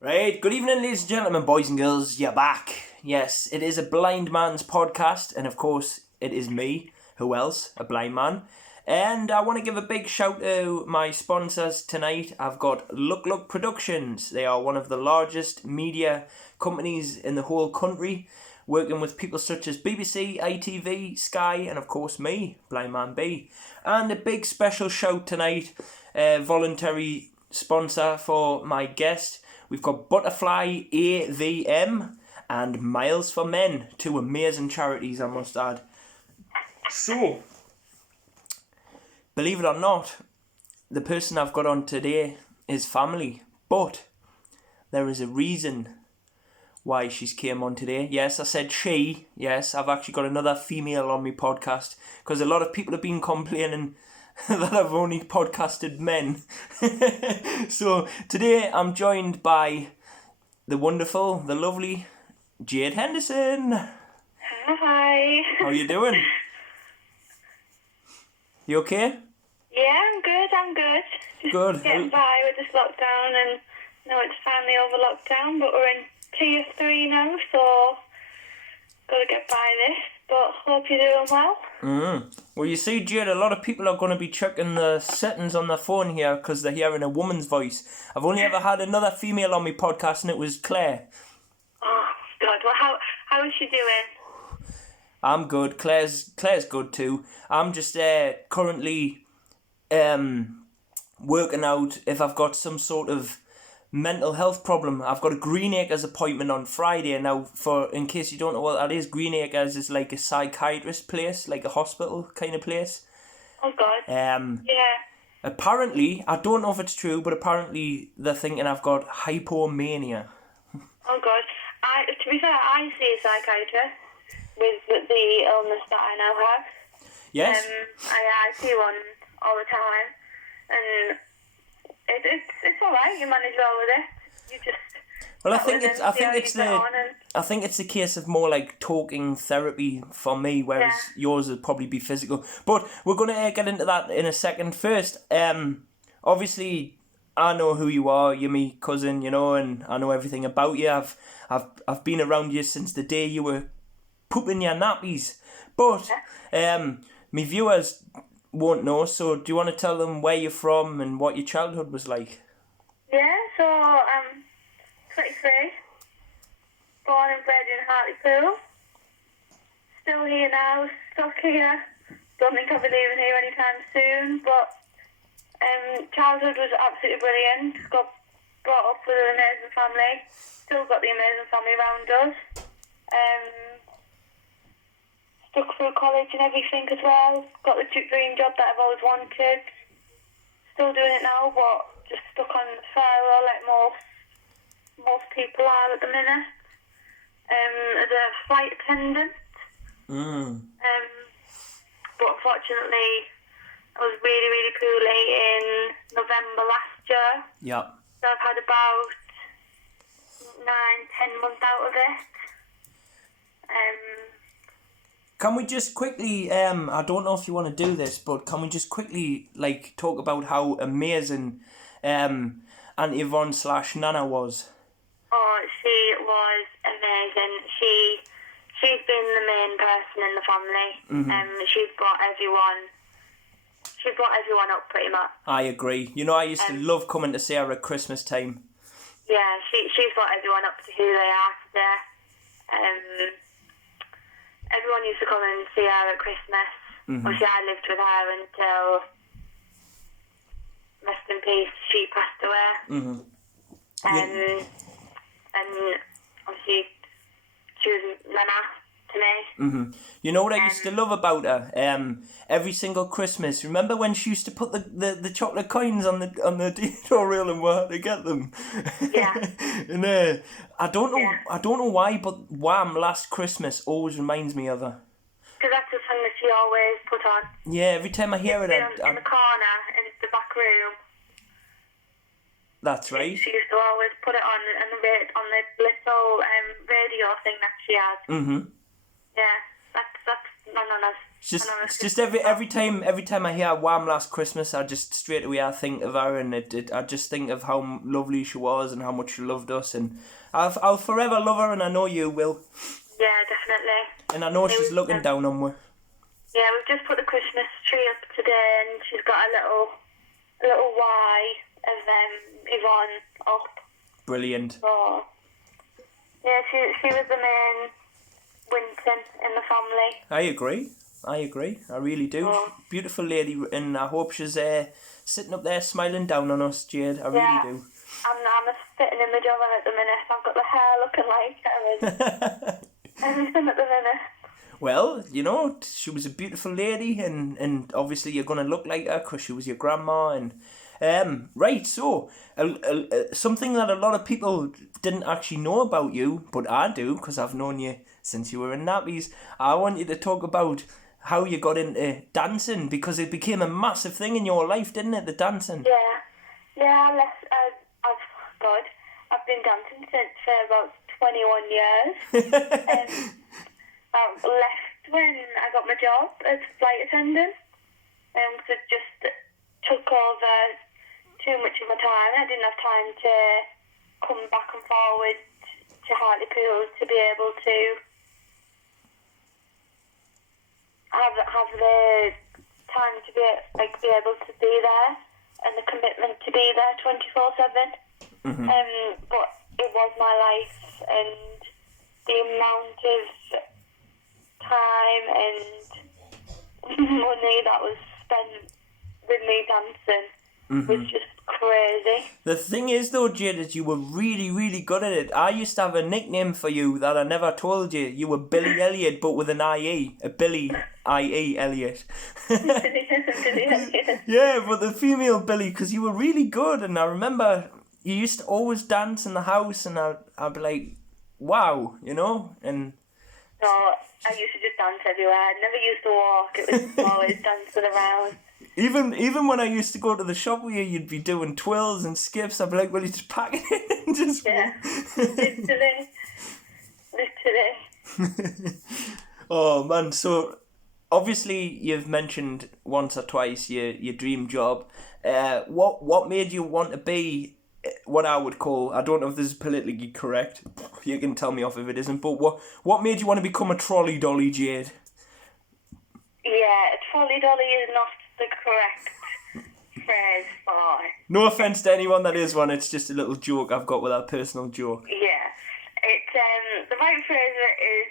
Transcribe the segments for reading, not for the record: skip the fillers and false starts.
Right, good evening ladies and gentlemen, boys and girls, you're back. Yes, it is a blind man's podcast, and of course it is me, who else, a blind man. And I want to give a big shout to my sponsors tonight. I've got LUKLUKproductions. They are one of the largest media companies in the whole country, working with people such as BBC, ITV, Sky, and of course me, Blind Man B. And a big special shout tonight, voluntary sponsor for my guest. We've got Butterfly AVM and Miles for Men, two amazing charities, I must add. So, believe it or not, the person I've got on today is family, but there is a reason why she's came on today. Yes, I said she. Yes, I've actually got another female on my podcast because a lot of people have been complaining that I've only podcasted men. So today I'm joined by the wonderful, the lovely Jade Henderson. Hi. How are you doing? You okay? Yeah, I'm good. Just Good. getting by with this lockdown, and no, it's finally over lockdown, but we're in tier 3 now, so got to get by this. But hope you're doing well. Well, you see, Jade, a lot of people are going to be checking the settings on their phone here because they're hearing a woman's voice. I've only ever had another female on my podcast, and it was Claire. Oh God, well, how is she doing? I'm good. Claire's good too. I'm just currently working out if I've got some sort of mental health problem. I've got a Green Acres appointment on Friday. Now, in case you don't know what that is, Green Acres is like a psychiatrist place, like a hospital kind of place. Oh God. Yeah. Apparently, I don't know if it's true, but apparently they're thinking I've got hypomania. Oh God. To be fair, I see a psychiatrist with the illness that I now have. Yes. I see one all the time, and it's all right. You manage well with it. You just. Well, I think it's the case of more like talking therapy for me, whereas yours would probably be physical. But we're gonna get into that in a second. First, obviously, I know who you are. You're my cousin, and I know everything about you. I've been around you since the day you were pooping your nappies. But my viewers won't know. So, do you want to tell them where you're from and what your childhood was like? Yeah. So 23, born and bred in Hartlepool. Still here now, stuck here. Don't think I'll be leaving here anytime soon, but childhood was absolutely brilliant. Got brought up with an amazing family. Still got the amazing family around us. Stuck through college and everything as well. Got the dream job that I've always wanted. Still doing it now, but just stuck on the fire like most people are at the minute. As a flight attendant. But unfortunately, I was really, really poorly in November last year. Yeah. So I've had about 9-10 months out of it. Can we just quickly, I don't know if you want to do this, but can we just quickly talk about how amazing Auntie Yvonne / Nana was? Oh, she was amazing. She's been the main person in the family. She's brought everyone up pretty much. I agree. I used to love coming to see her at Christmas time. Yeah, she's brought everyone up to who they are today. Everyone used to come and see her at Christmas. Obviously, I lived with her until, rest in peace, she passed away. And obviously, she was Nana to me. You know what I used to love about her? Every single Christmas, remember when she used to put the chocolate coins on the detour rail and we had to get them? Yeah. And I don't know why, but Wham! Last Christmas always reminds me of her. Because that's the song that she always put on. Yeah, every time I hear it, in the corner in the back room. That's right. She used to always put it on the little radio thing that she had. Yeah, that's Nana's It's just every time I hear Wham! Last Christmas, I just straight away I think of her, and I just think of how lovely she was and how much she loved us, and I'll forever love her, and I know you will. Yeah, definitely. And I know she's looking down on me. Yeah, we've just put the Christmas tree up today, and she's got a little Y of Yvonne up. Brilliant. So, yeah, she was the main Winton in the family. I agree. I really do. Oh. Beautiful lady, and I hope she's sitting up there smiling down on us, Jade. I really do. I'm a spitting image of her at the minute. I've got the hair looking like her and everything at the minute. Well, you know, she was a beautiful lady, and obviously you're going to look like her because she was your grandma. And right, so something that a lot of people didn't actually know about you, but I do because I've known you since you were in nappies. I want you to talk about how you got into dancing, because it became a massive thing in your life, didn't it, the dancing? Yeah. I've been dancing since for about 21 years. I left when I got my job as flight attendant, because it just took over too much of my time. I didn't have time to come back and forward to Hartlepool to be able to have the time to be able to be there, and the commitment to be there 24/7. But it was my life, and the amount of time and money that was spent with me dancing was just crazy. The thing is though, Jade, is you were really, really good at it. I used to have a nickname for you that I never told you. You were Billy Elliot, but with an IE. A Billy IE Elliot. Yeah, but the female Billy, because you were really good, and I remember you used to always dance in the house, and I'd be like, wow, you know, and... No, I used to just dance everywhere. I never used to walk. It was always dancing around. Even when I used to go to the shop with you, you'd be doing twirls and skips. I'd be like, well, you just pack it and just... Yeah, literally. Oh, man, so obviously you've mentioned once or twice your dream job. What made you want to be what I would call, I don't know if this is politically correct, you can tell me off if it isn't, but what made you want to become a trolley dolly, Jade? Yeah, a trolley dolly is not the correct phrase for it. No offence to anyone that is one, it's just a little joke I've got with that personal joke. Yeah, it's the right phrase is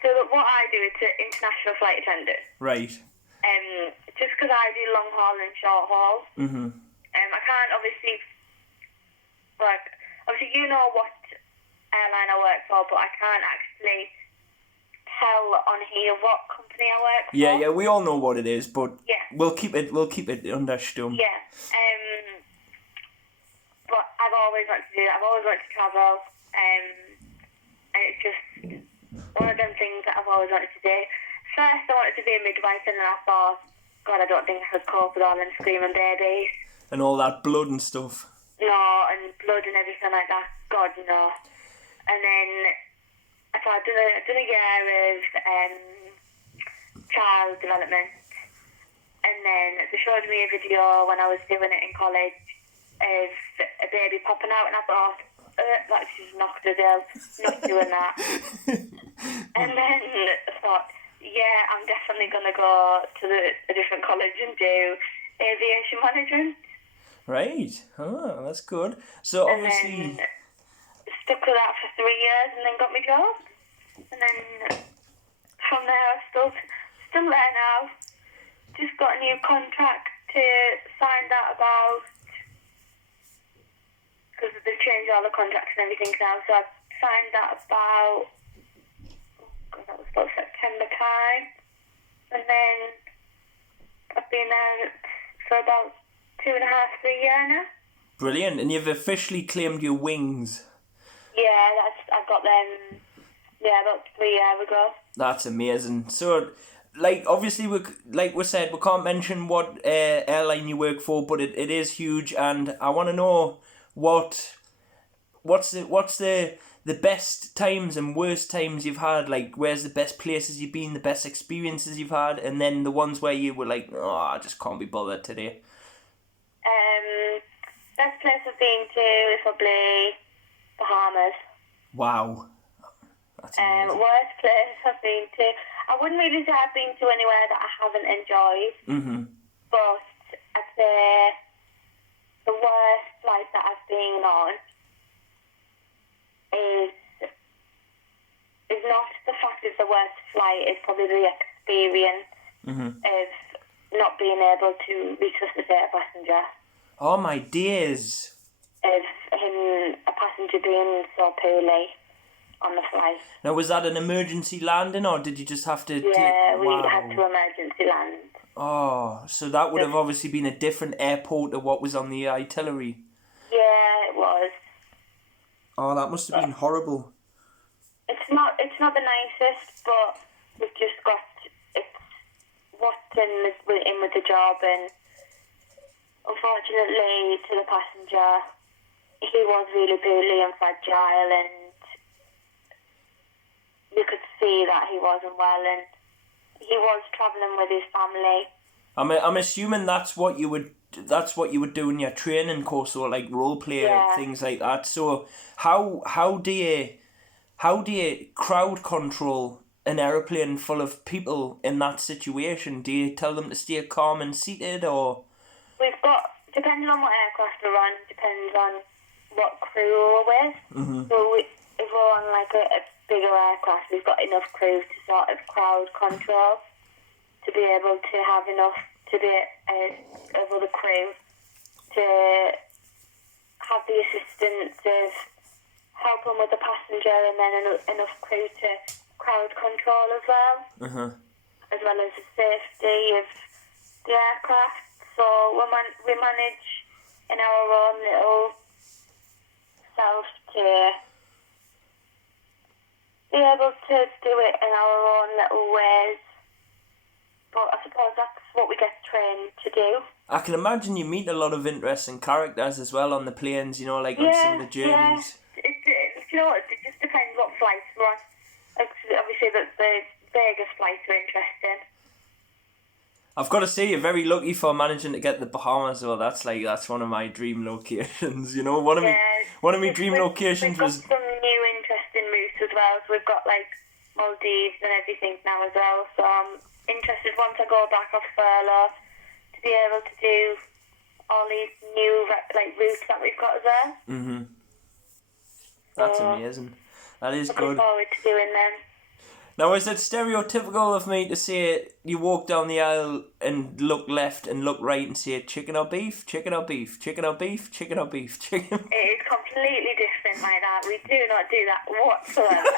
so that what I do, it's an international flight attendant. Right. Just because I do long haul and short haul. I can't obviously you know what airline I work for, but I can't actually tell on here what company I work for. Yeah, we all know what it is, but yeah. we'll keep it under stum. Yeah. But I've always wanted to do that. I've always wanted to travel, and it's just one of them things that I've always wanted to do. First, I wanted to be a midwife, and then I thought, God, I don't think I could cope with all them screaming babies. And all that blood and stuff. No, and blood and everything like that. God, no. And then so I'd done a year of child development, and then they showed me a video when I was doing it in college of a baby popping out, and I thought, that's just knocked us ill, not doing that. And then I thought, yeah, I'm definitely going to go to a different college and do aviation management. Right. Oh, that's good. So and obviously... then stuck with that for 3 years and then got my job. And then from there I'm still there now. Just got a new contract to sign that about... because they've changed all the contracts and everything now. So I've signed that about... that was about September time. And then I've been there for about 2.5, 3 years now. Brilliant. And you've officially claimed your wings. Yeah, I got them about 3 years ago. That's amazing. So, obviously, we said, we can't mention what airline you work for, but it is huge, and I want to know what's the the best times and worst times you've had? Like, where's the best places you've been, the best experiences you've had, and then the ones where you were like, oh, I just can't be bothered today? Best place I've been to is probably Bahamas. Wow. That's amazing. Worst place I've been to, I wouldn't really say I've been to anywhere that I haven't enjoyed. Mm-hmm. But I'd say the worst flight that I've been on is not the fact it's the worst flight, it's probably the experience of not being able to resuscitate a passenger. Oh my days. Of a passenger being so poorly on the flight. Now, was that an emergency landing, or did you just have to... Yeah, we Wow. had to emergency land. Oh, so that would have obviously been a different airport to what was on the itinerary. Yeah, it was. Oh, that must have been horrible. It's not the nicest, but we've just got what's in with the job, and unfortunately to the passenger, he was really poorly and fragile, and you could see that he wasn't well, and he was travelling with his family. I'm assuming that's what you would do in your training course, or like role play things like that. So how do you crowd control an aeroplane full of people in that situation? Do you tell them to stay calm and seated, or? We've got, depending on what aircraft we're on, depends on what crew we're with. Mm-hmm. So if we're on like a bigger aircraft, we've got enough crew to sort of crowd control, to be able to have enough to be of other crew to have the assistance of helping with the passenger, and then enough crew to crowd control as well, as well as the safety of the aircraft. So we manage in our own little self to be able to do it in our own little ways. But I suppose that's what we get trained to do. I can imagine you meet a lot of interesting characters as well on the planes, you know, like on some of the journeys. Yeah. You know, it just depends what flights we're on. Obviously, the Vegas flights are interesting. I've got to say, you're very lucky for managing to get the Bahamas. Well, that's one of my dream locations. You know, one of my dream locations was. We've got some new interesting routes as well. So we've got like Maldives and everything now as well. So I'm interested once I go back off furlough to be able to do all these new like routes that we've got as well. Mhm. That's amazing. That is good. Looking forward to doing them. Now, is it stereotypical of me to say you walk down the aisle and look left and look right and say chicken or beef, chicken or beef, chicken or beef, chicken or beef, chicken? It is completely different like that. We do not do that whatsoever.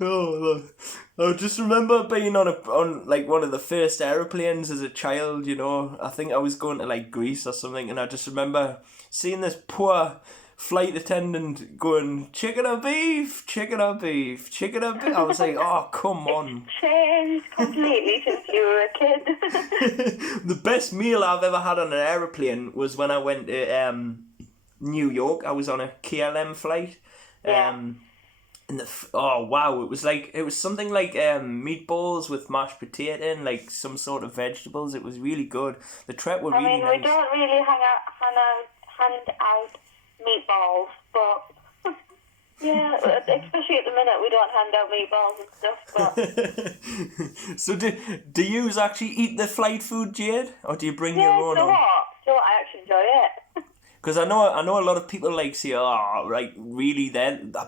Oh, look. I just remember being on like one of the first aeroplanes as a child, you know. I think I was going to like Greece or something, and I just remember seeing this poor flight attendant going, chicken or beef, chicken or beef, chicken or beef. I was like, oh, come on. It's changed completely since you were a kid. The best meal I've ever had on an aeroplane was when I went to New York. I was on a KLM flight. And oh wow, it was something like meatballs with mashed potato and like some sort of vegetables. It was really good. The trip were really nice. We don't really hand out meatballs, but yeah, especially at the minute we don't hand out meatballs and stuff. But so do you actually eat the flight food, Jade, or do you bring your own? So I actually enjoy it. Because I know a lot of people like say, oh, right, really? Then I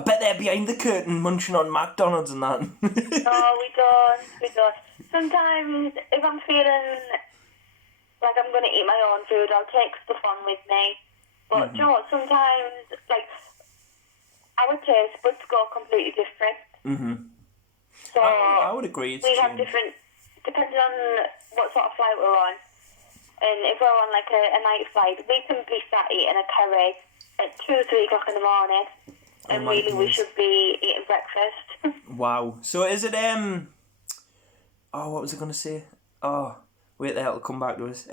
bet they're behind the curtain munching on McDonald's and that. No, we don't. Sometimes if I'm feeling like I'm going to eat my own food, I'll take stuff on with me. But you know what? Sometimes like our taste buds go completely different. So I would agree. We have different, depending on what sort of flight we're on. And if we're on like a night flight, we can be sat eating a curry at 2 or 3 o'clock in the morning, and really we should be eating breakfast. Wow. So is it oh, what was I gonna say? Oh, wait, that'll come back to us.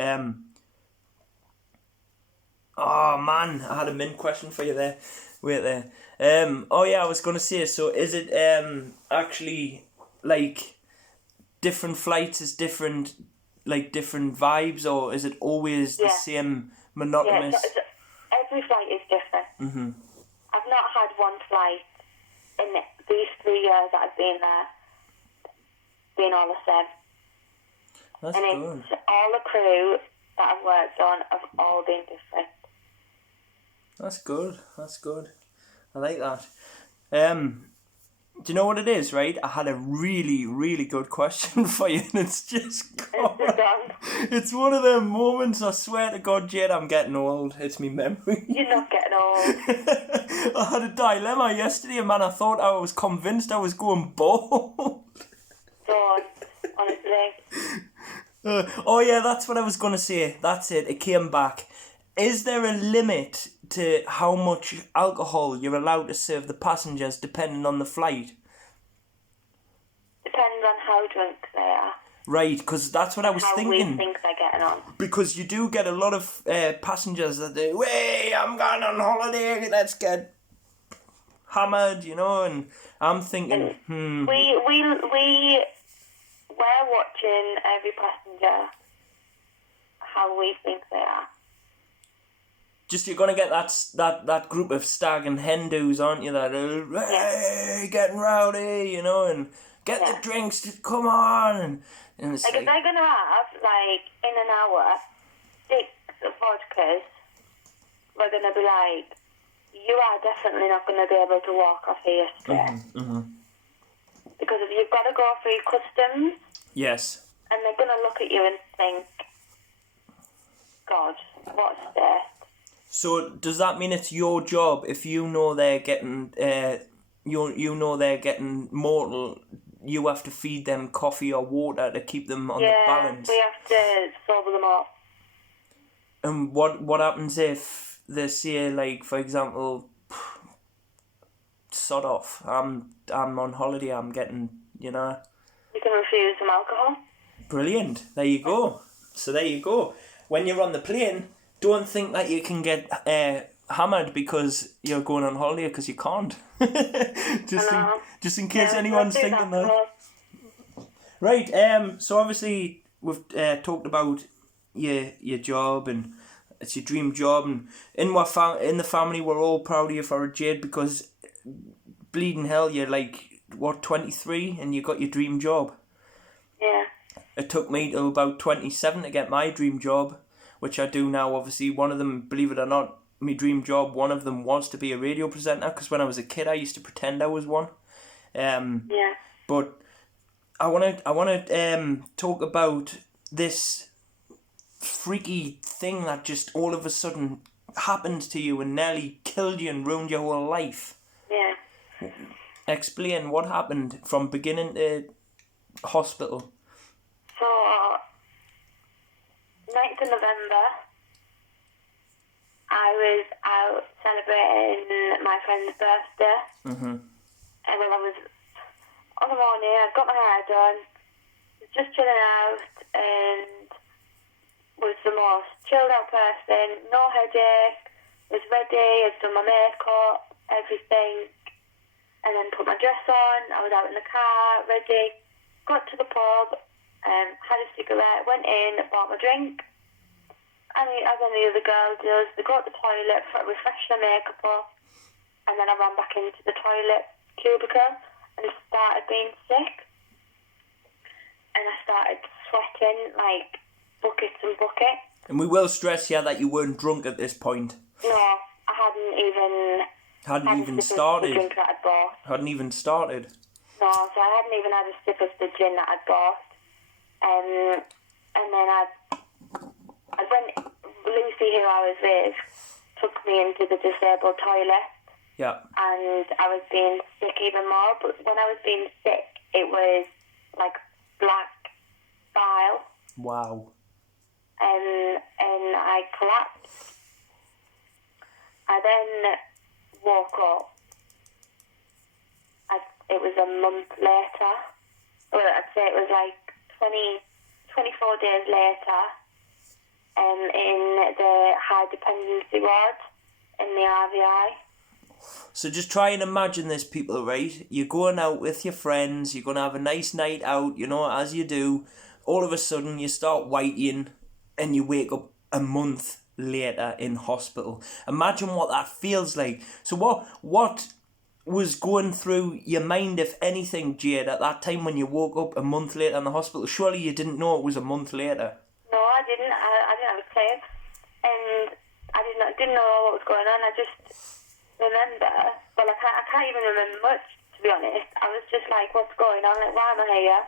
Oh man, I had a mint question for you there. Wait there. Oh yeah, I was gonna say. So is it actually like different flights is different, like different vibes, or is it always the same monotonous? Yeah, so every flight is different. Mm-hmm. I've not had one flight in these 3 years that I've been there being all the same. That's and good. It's all the crew that I've worked on have all been different. That's good. That's good. I like that. Do you know what it is, right? I had a really, really good question for you, and it's just gone. It's one of them moments, I swear to God, Jade, I'm getting old. It's me memory. You're not getting old. I had a dilemma yesterday, man. I thought I was convinced I was going bald. Don't, honestly. Oh yeah, that's what I was going to say. That's it. It came back. Is there a limit to how much alcohol you're allowed to serve the passengers depending on the flight? Depends on how drunk they are. Right, because that's what I was thinking. How we think they're getting on. Because you do get a lot of passengers that do, hey, I'm going on holiday, let's get hammered, you know, and I'm thinking, We're watching every passenger how we think they are. Just you're gonna get that group of stag and hen do's, aren't you? That hey, getting rowdy, you know, and get the drinks. Come on, and it's like if they're gonna have in an hour 6 vodkas, we're gonna be like, you are definitely not gonna be able to walk off here straight. Because if you've got to go through customs. Yes. And they're going to look at you and think, God, what a state. So does that mean it's your job if you know they're getting you know they're getting mortal? You have to feed them coffee or water to keep them on the balance. Yeah, we have to sober them up. And what happens if they say, like, for example, sod off, I'm on holiday, I'm getting, you know. You can refuse some alcohol. Brilliant. There you go. So there you go. When you're on the plane, don't think that you can get hammered because you're going on holiday, because you can't. just in case anyone's thinking that. Right. So obviously we've talked about your job, and it's your dream job, and in the family we're all proud of you for it, Jade, because bleeding hell, you're like, what, 23, and you got your dream job. Yeah. It took me to about 27 to get my dream job, which I do now. Obviously, one of them, believe it or not, my dream job, one of them was to be a radio presenter, because when I was a kid I used to pretend I was one. But I want to talk about this freaky thing that just all of a sudden happened to you and nearly killed you and ruined your whole life. Yeah. Explain what happened from beginning to hospital. So, 9th of November, I was out celebrating my friend's birthday. And when I was on the morning, I'd got my hair done, was just chilling out, and was the most chilled out person, no headache, was ready, had done my makeup, everything, and then put my dress on. I was out in the car, ready, got to the pub, had a cigarette, went in, bought my drink, and as any other girl does, they go to the toilet, refresh their makeup up, and then I ran back into the toilet cubicle and started being sick, and I started sweating like buckets and buckets. And we will stress here that you weren't drunk at this point. No, I hadn't even started. The drink that I'd bought. Hadn't even started. No, so I hadn't even had a sip of the gin that I'd bought. And then I went, Lucy, who I was with, took me into the disabled toilet. Yeah. And I was being sick even more, but when I was being sick, it was like black bile. Wow. And I collapsed. I then woke up. It was a month later. Well, I'd say it was like 24 days later. in the high dependency ward in the RVI. So just try and imagine this, people, right? You're going out with your friends, you're going to have a nice night out, you know, as you do. All of a sudden, you start whiting and you wake up a month later in hospital. Imagine what that feels like. So what was going through your mind, if anything, Jade, at that time when you woke up a month later in the hospital? Surely you didn't know it was a month later. No, I didn't. I didn't have a clue. And I didn't know what was going on. I just remember, well, I can't even remember much, to be honest. I was just like, what's going on? Like, why am I here?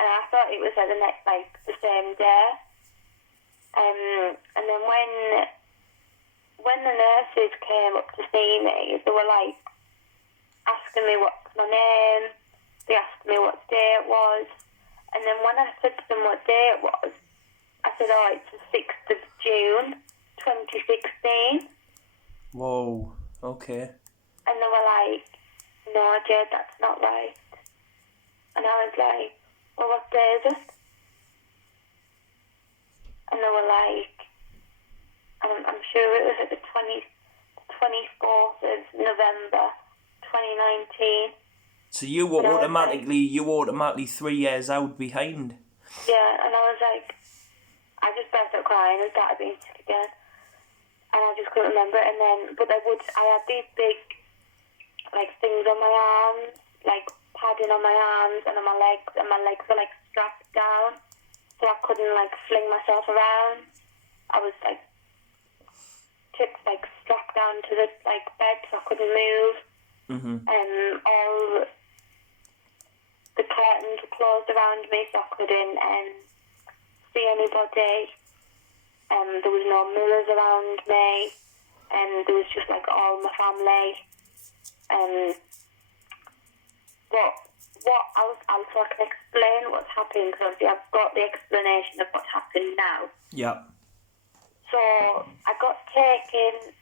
And I thought it was at the same day. And then when the nurses came up to see me, they were like asking me what's my name. They asked me what day it was. And then when I said to them what day it was, I said, oh, it's the 6th of June, 2016. Whoa, okay. And they were like, no, Jade, that's not right. And I was like, well, what day is it? And they were like, I'm sure it was at the 24th of November, 2019. So you were automatically 3 years out behind. Yeah, and I was like, I just burst out crying and started being sick again. And I just couldn't remember it. And then, I had these big, like, things on my arms, like padding on my arms and on my legs were, like, strapped down. So I couldn't, like, fling myself around. I was, like, strapped down to the, like, bed so I couldn't move. Mm-hmm. All the curtains were closed around me so I couldn't see anybody. There was no mirrors around me. There was just, like, all my family. So I can explain what's happened, because obviously I've got the explanation of what's happened now. Yeah. So I got taken.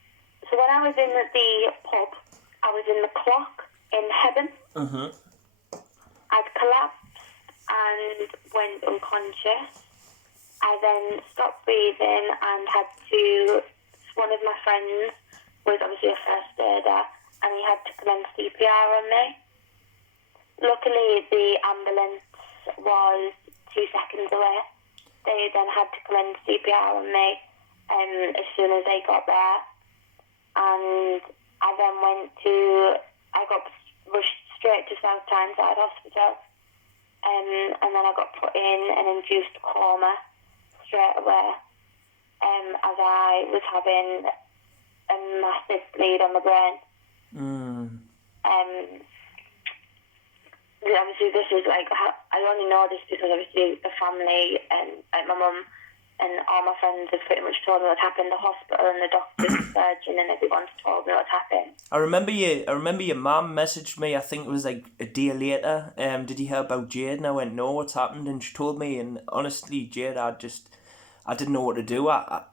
So when I was in the pub, I was in the clock in heaven. Mm-hmm. I'd collapsed and went unconscious. I then stopped breathing and had to. One of my friends was obviously a first aider, and he had to commence CPR on me. Luckily, the ambulance was 2 seconds away. They then had to commence CPR on me as soon as they got there. And I then I got rushed straight to South Tyneside Hospital. And then I got put in an induced coma straight away, as I was having a massive bleed on the brain. Obviously, this is like, I only know this because obviously the family and like my mum and all my friends have pretty much told me what happened. The hospital and the doctors, the surgeon, and everyone's told me what's happened. I remember your mum messaged me, I think it was like a day later, did you hear about Jade? And I went, no, what's happened? And she told me, and honestly, Jade, I didn't know what to do. I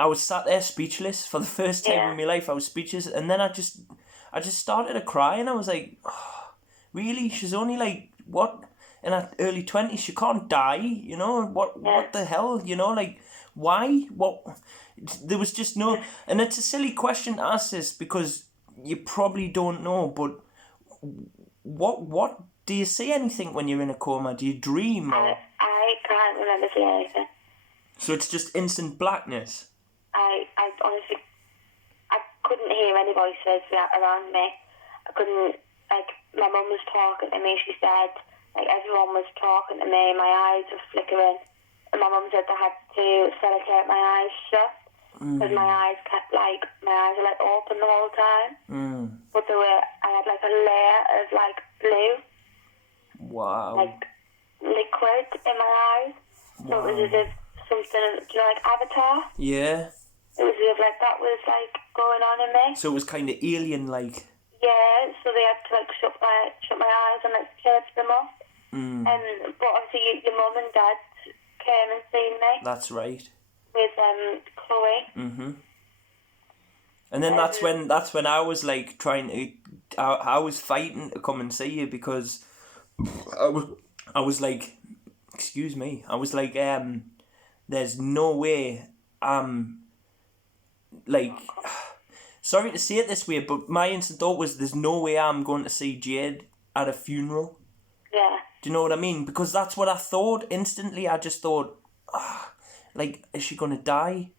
was sat there speechless for the first time in my life. I was speechless, and then I just started to cry, and I was like, oh, really? She's only like, what, in her early 20s? She can't die, you know? What the hell, you know? Like, why? What? There was just no... And it's a silly question to ask this because you probably don't know, but what do you see anything when you're in a coma? Do you dream? Or... I can't remember seeing anything. So it's just instant blackness? I honestly... I couldn't hear any voices around me. I couldn't... Like, my mum was talking to me, she said, like, everyone was talking to me, my eyes were flickering, and my mum said I had to sellotape my eyes shut, because my eyes were, like, open the whole time, but I had, like, a layer of, like, blue, like, liquid in my eyes, so it was as if something, do you know, like Avatar? Yeah. It was as if, like, that was, like, going on in me. So it was kind of alien-like. Yeah, so they had to like shut my eyes and like tape them up. But obviously your mum and dad came and seen me. That's right. With Chloe. And then that's when I was like I was fighting to come and see you because I was like, excuse me, I was like there's no way I'm, like, sorry to say it this way, but my instant thought was there's no way I'm going to see Jade at a funeral. Yeah. Do you know what I mean? Because that's what I thought instantly. I just thought, like, is she going to die?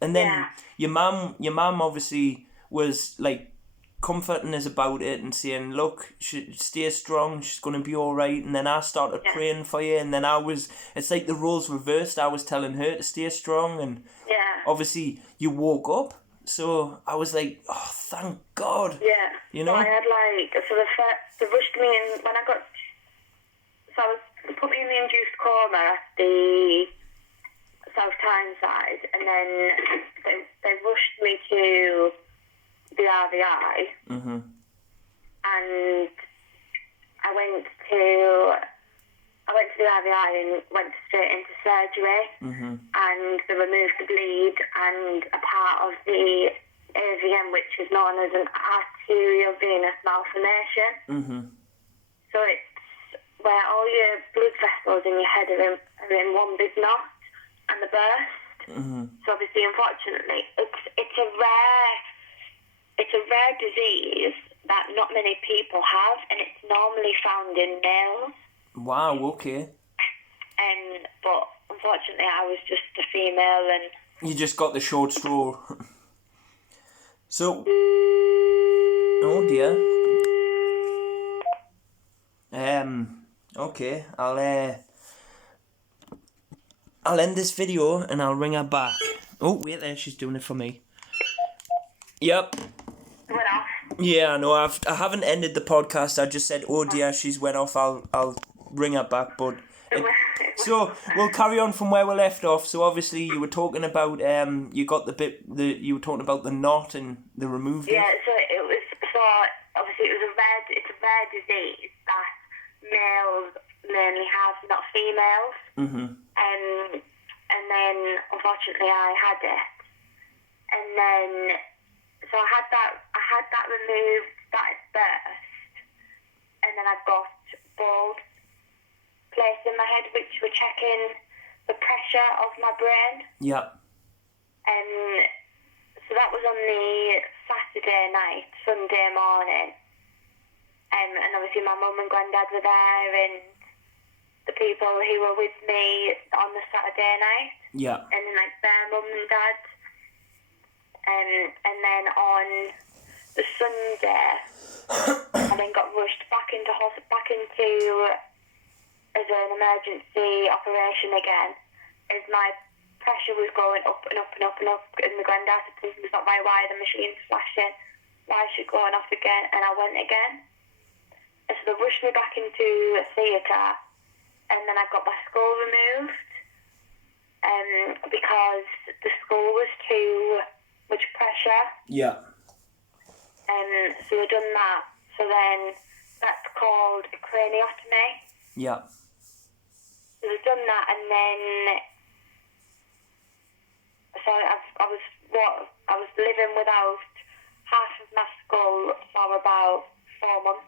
And then your mum obviously was, like, comforting us about it and saying, look, stay strong, she's going to be all right. And then I started praying for you, and then it's like the roles reversed. I was telling her to stay strong, and obviously you woke up. So I was like, oh, thank God. Yeah. You know? So I had, like, so they rushed me in when I got, so I was put me in the induced coma at the South Tyneside, and then they rushed me to the RVI, and I went to the RVI and went straight into surgery, and they removed the bleed and a part of the AVM, which is known as an arterial venous malformation. So it's where all your blood vessels in your head are in one big knot, and they burst. So obviously, unfortunately, it's a rare disease that not many people have, and it's normally found in males. Wow, okay. But unfortunately, I was just a female, and you just got the short straw. So, oh dear. Okay, I'll end this video and I'll ring her back. Oh, wait there, she's doing it for me. Yep. went off. Yeah, no, I haven't ended the podcast. I just said, oh dear, she's went off. I'll ring her back, but so we'll carry on from where we left off. So obviously you were talking about you got you were talking about the knot and the removed it. Yeah, so obviously it's a rare disease that males mainly have, not females. And then unfortunately I had it, and then so I had that removed, that at birth, and then I've got balls placed in my head which were checking the pressure of my brain. Yeah. And so that was on the Saturday night, Sunday morning. And obviously my mum and granddad were there, and the people who were with me on the Saturday night. Yeah. And then like their mum and dad. And then on the Sunday, I then got rushed back into as an emergency operation again, as my pressure was going up and up and up and up, and the granddad said to me, "It's not right, why the machine's flashing, why is she going off again?" And I went again. And so they rushed me back into a theatre, and then I got my skull removed, because the skull was too much pressure. Yeah. So we've done that. So then that's called a craniotomy. Yeah. So we've done that, and then so I was living without half of my skull for about 4 months.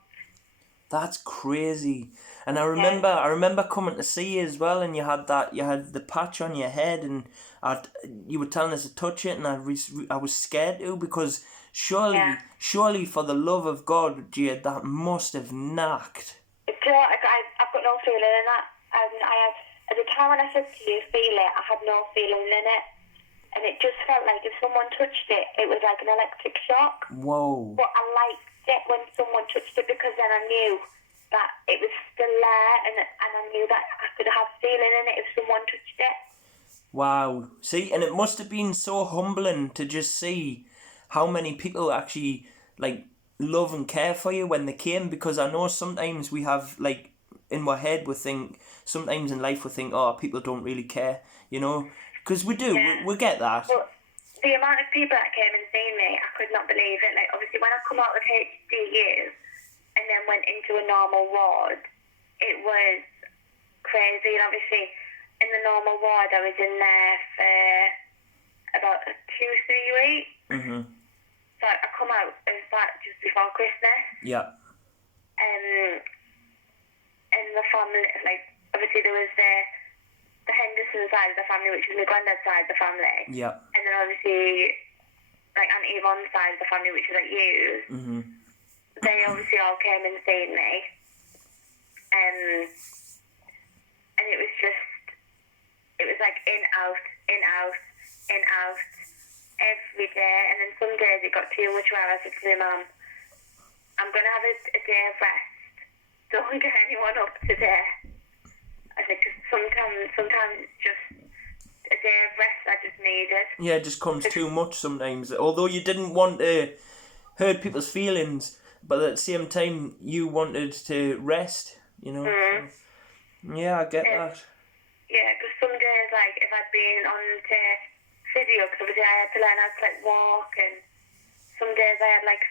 That's crazy. And I remember coming to see you as well, and you had the patch on your head, and you were telling us to touch it, and I was scared too, because surely for the love of God, Jade, that must have knocked. I've got no feeling in that. I had, at the time when I said to you, feel it, I had no feeling in it, and it just felt like if someone touched it, it was like an electric shock. Whoa. But I liked it when someone touched it, because then I knew that it was still there, and I knew that I could have feeling in it if someone touched it. Wow. See, and it must have been so humbling to just see how many people actually like love and care for you when they came, because I know sometimes we have, like, in our head sometimes in life we think, oh, people don't really care, you know, because we do, we get that. But the amount of people that came and seen me, I could not believe it. Like, obviously when I come out of HDU and then went into a normal ward, it was crazy. And obviously in the normal ward I was in there for about 2-3 weeks. So I come out, in fact, just before Christmas. Yeah. And the family, like, obviously there was the Henderson Henderson side of the family, which is my granddad's side of the family. Yeah. And then obviously, like Auntie Yvonne's side of the family, which is like you. Mm-hmm. They obviously all came and seen me. And it was like in, out, in, out, in, out, every day. And then some days it got too much where I said to my mum, I'm going to have a day of rest. Don't get anyone up today. I think sometimes it's just a day of rest I just needed. Yeah, it just comes too much sometimes. Although you didn't want to hurt people's feelings, but at the same time you wanted to rest, you know. Mm. So, yeah, I get that. Yeah, because some days, like, if I'd been on to physio, because obviously I had to learn how to, like, walk, and some days I had, like,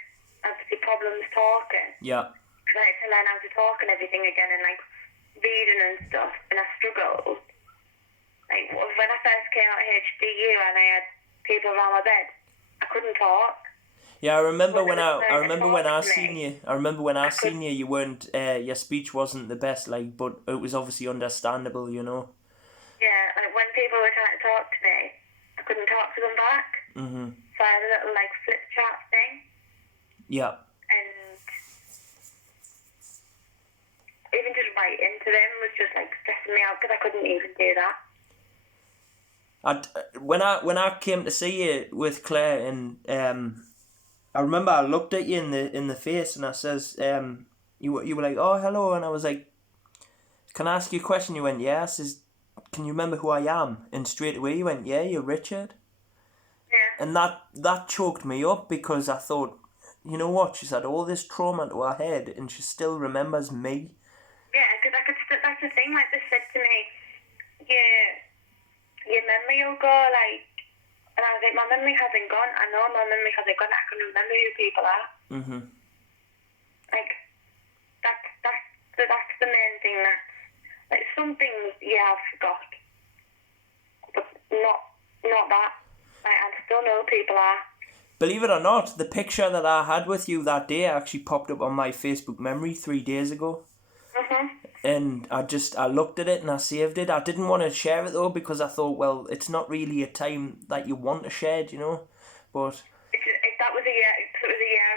obviously problems talking. Yeah. Because I had to learn how to talk and everything again, and, like, reading and stuff, and I struggled. Like, when I first came out of HDU and I had people around my bed, I couldn't talk. Yeah, I remember when I I seen you, you weren't, your speech wasn't the best, like, but it was obviously understandable, you know. Yeah, like when people were trying to talk to me, I couldn't talk to them back. Mm-hmm. So I had a little, like, flip chart thing. Yeah. And even just writing to them was just, like, stressing me out because I couldn't even do that. When I came to see you with Claire, and I remember I looked at you in the face and I says, you were like, oh, hello, and I was like, can I ask you a question? You went, yeah. I says, can you remember who I am? And straight away you went, yeah, you're Richard. Yeah. And that choked me up, because I thought, you know what, she's had all this trauma to her head and she still remembers me. Yeah, because that's the thing, like, they said to me, your memory will go, like, and I was like, my memory hasn't gone. I know my memory hasn't gone. I can remember who people are. Mm-hmm. Like, that's the main thing. That's, like, some things, yeah, I've forgot. But not that. Like, I still know who people are. Believe it or not, the picture that I had with you that day actually popped up on my Facebook memory 3 days ago. Mm-hmm. And I looked at it and I saved it. I didn't want to share it though, because I thought, well, it's not really a time that you want to share it, you know. But That was a year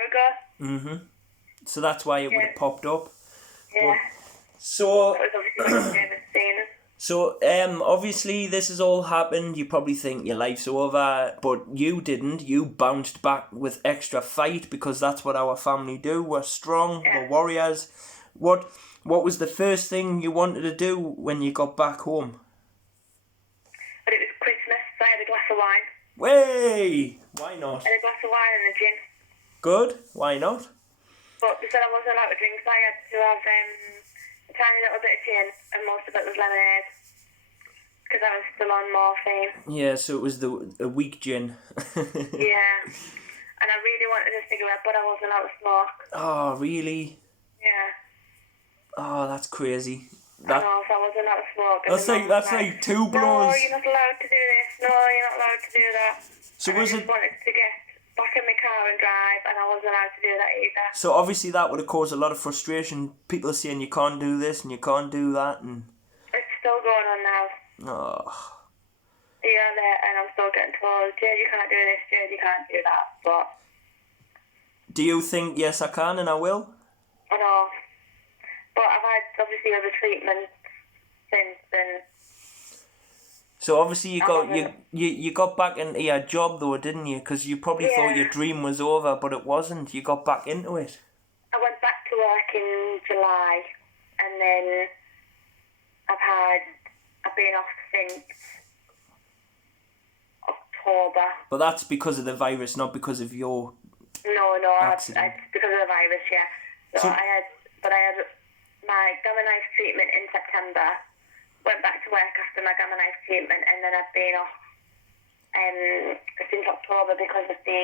ago. Mm-hmm. So that's why it would have popped up. Yeah. But, so That was obviously when David seen it. So, obviously this has all happened. You probably think your life's over, but you didn't. You bounced back with extra fight, because that's what our family do. We're strong. Yeah. We're warriors. What was the first thing you wanted to do when you got back home? But it was Christmas, so I had a glass of wine. Way! Why not? I had a glass of wine and a gin. Good. Why not? But they said I wasn't allowed to drink, so I had to have a tiny little bit of gin, and most of it was lemonade, because I was still on morphine. Yeah, so it was a weak gin. Yeah. And I really wanted a cigarette, but I wasn't allowed to smoke. Oh, really? Yeah. Oh, that's crazy. I know, so I wasn't allowed to smoke. That's like 2 blows. No, you're not allowed to do this. No, you're not allowed to do that. So and was I just wanted to get back in my car and drive, and I wasn't allowed to do that either. So obviously that would have caused a lot of frustration. People saying you can't do this and you can't do that, and It's still going on now. oh. A year later, and I'm still getting told, Jade, you can't do this, Jade, you can't do that. But Do you think yes I can and I will? I know. But I've had obviously other treatment since then. So obviously you got back into your job though, didn't you? Because you probably thought your dream was over, but it wasn't. You got back into it. I went back to work in July, and then I've been off since October. But that's because of the virus, not because of your No, accident. it's because of the virus, yeah. So I had my gamma knife treatment in September, went back to work after my gamma knife treatment, and then I've been off since October because of the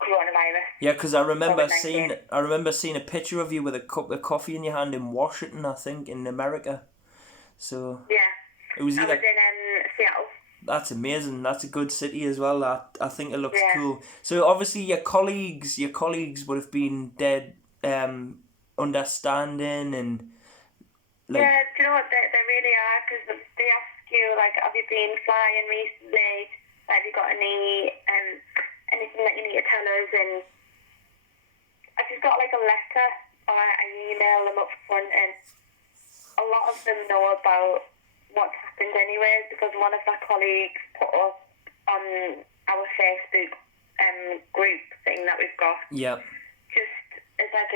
coronavirus. Yeah, because I remember COVID-19. seeing a picture of you with a cup of coffee in your hand in Washington, I think, in America. So Yeah. it was I either. was in Seattle. That's amazing. That's a good city as well. I think it looks Yeah. cool. So obviously your colleagues would have been dead, understanding and like. Yeah, do you know what? They really are, because they ask you, like, have you been flying recently? Have you got any anything that you need to tell us? And I just got, like, a letter, or I email them up front, and a lot of them know about what's happened anyways, because one of my colleagues put up on our Facebook group thing that we've got. Yep. Just as like